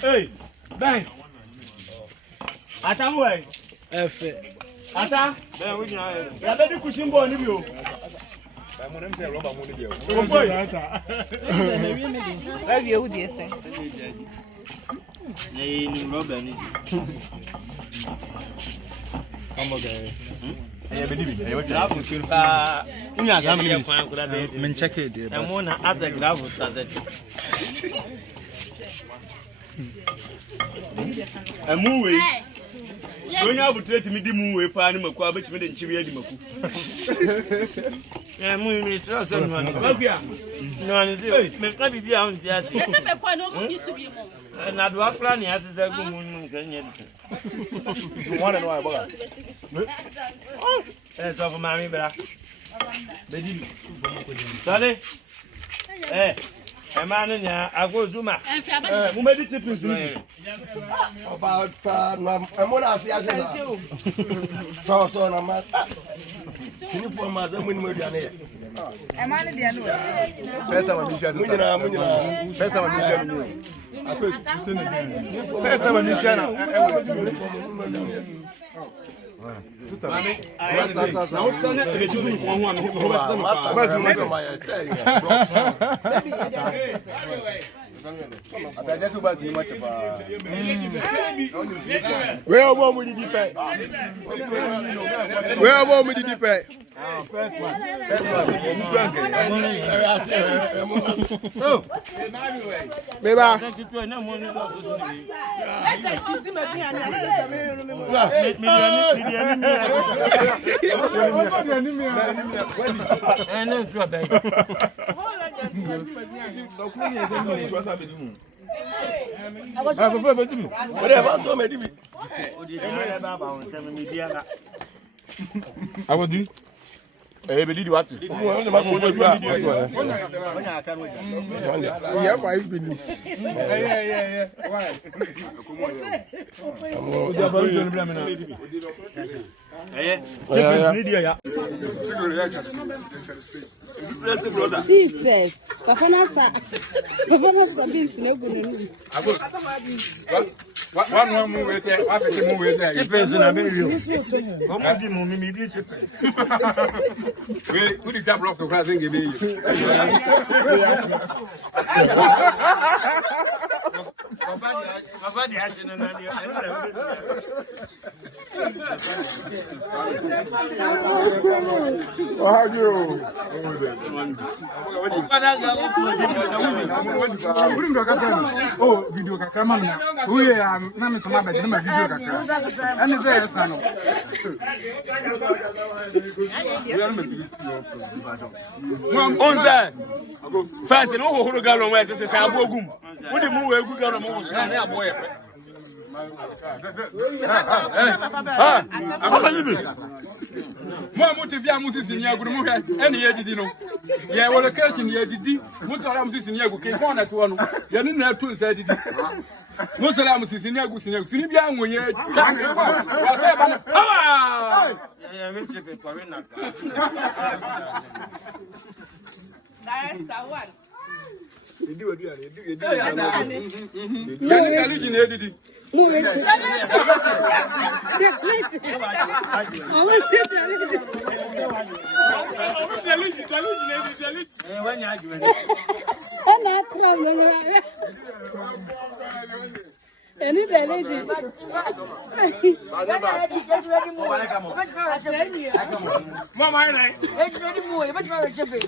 Hey, bang. Ata way. Efe. Ata. Ben we nyina. Ya be di kushin bo ni bi o. Ba mo nem se roba mo ni bi o. O boy. Ba bi ewu die se. Nei ni roba ni. Kamo ga. Eh Bediide, eh Gravel silver. Unya ga me ni. Men check it there. And one as a gravel started. A movie. When you have to treat me the movie, Pan Macua, but you didn't cheer the Macu. Yeah, movie, no one is here. Maybe be on the other. And I do a plan as a good moon. You want to know about it? That's over, Mammy, but Daddy, eh, a man in here, I go Zuma. Who made the chippings? About I'm gonna see as so I'm not. For my women with your name. A man in the First time I do share. First time I do share. First time I do share. Where are we the depend? Where are we the depend? First one. I was doing. Bediide what? We have 5 minutes. Yeah. Why? Jesus. Papa Nasa beans no good. One movie there, after the movie there. Chippings in a million. Come on, give me chippings. Who did that block of crossing give me? Papa, the action and Oh, video camera. Who are not some other video camera. And it's a son. First, no who got on where says I go gum. What the move we got on most and I boy. More motivia Moses in Yagu, any Edino. Yeah, well, a case in Yedi, Musalam is in Yagu, came on at one. You didn't have to say it. Musalam is in Yagu, Sinibia, when you're you do it. Any lady. Mama, It's very more, but very chippy.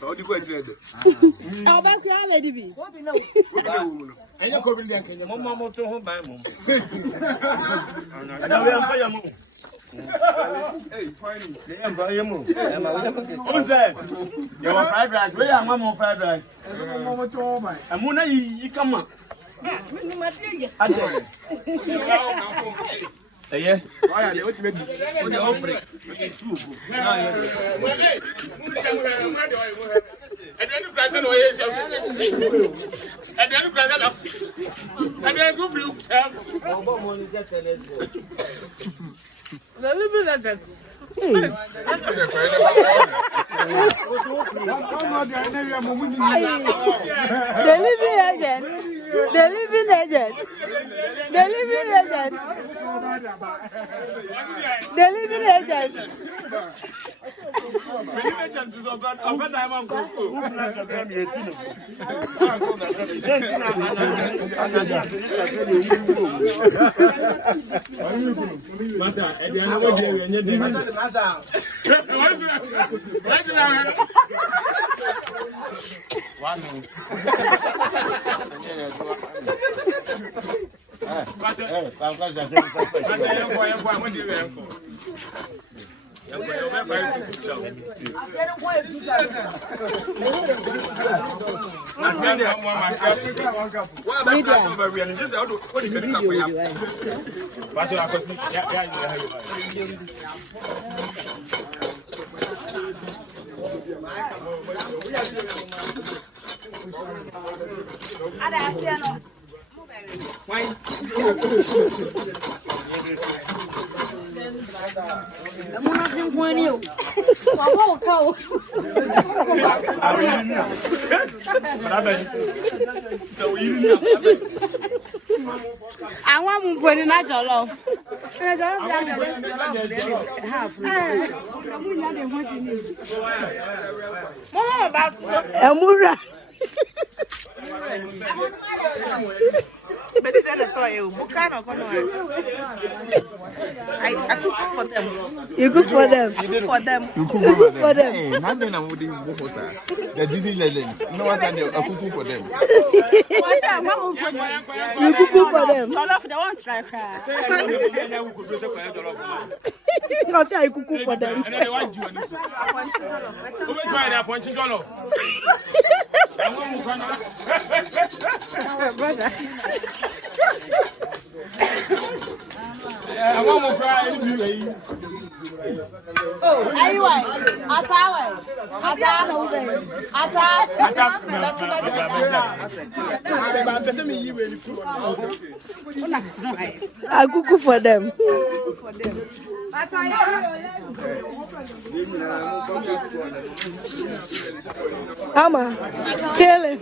How do you go to How about you already be? I know Corbin, Mamma to home by mom. Hey, fine. Who's that? You want fried rice? Where are more fried rice? And Mona, you come up. Yeah, why are they what to make you? And then you present away, and then you present up, and then you The little like that. The living agent. The living agent. The living agent. The living agent. I want to put in a jollof. I cook for them. You cook for them. I cook for them. You cook for them. Hey, nothing I'm doing for sir. They didn't let them. No one can do. I cook for them. You cook for them. Jollof, they won't try. Not say I cook for them. And they want you. Who will try that punching jollof? Brother. I want to cry anyway. Oh, anyway, I cook for them. Ama, kill him.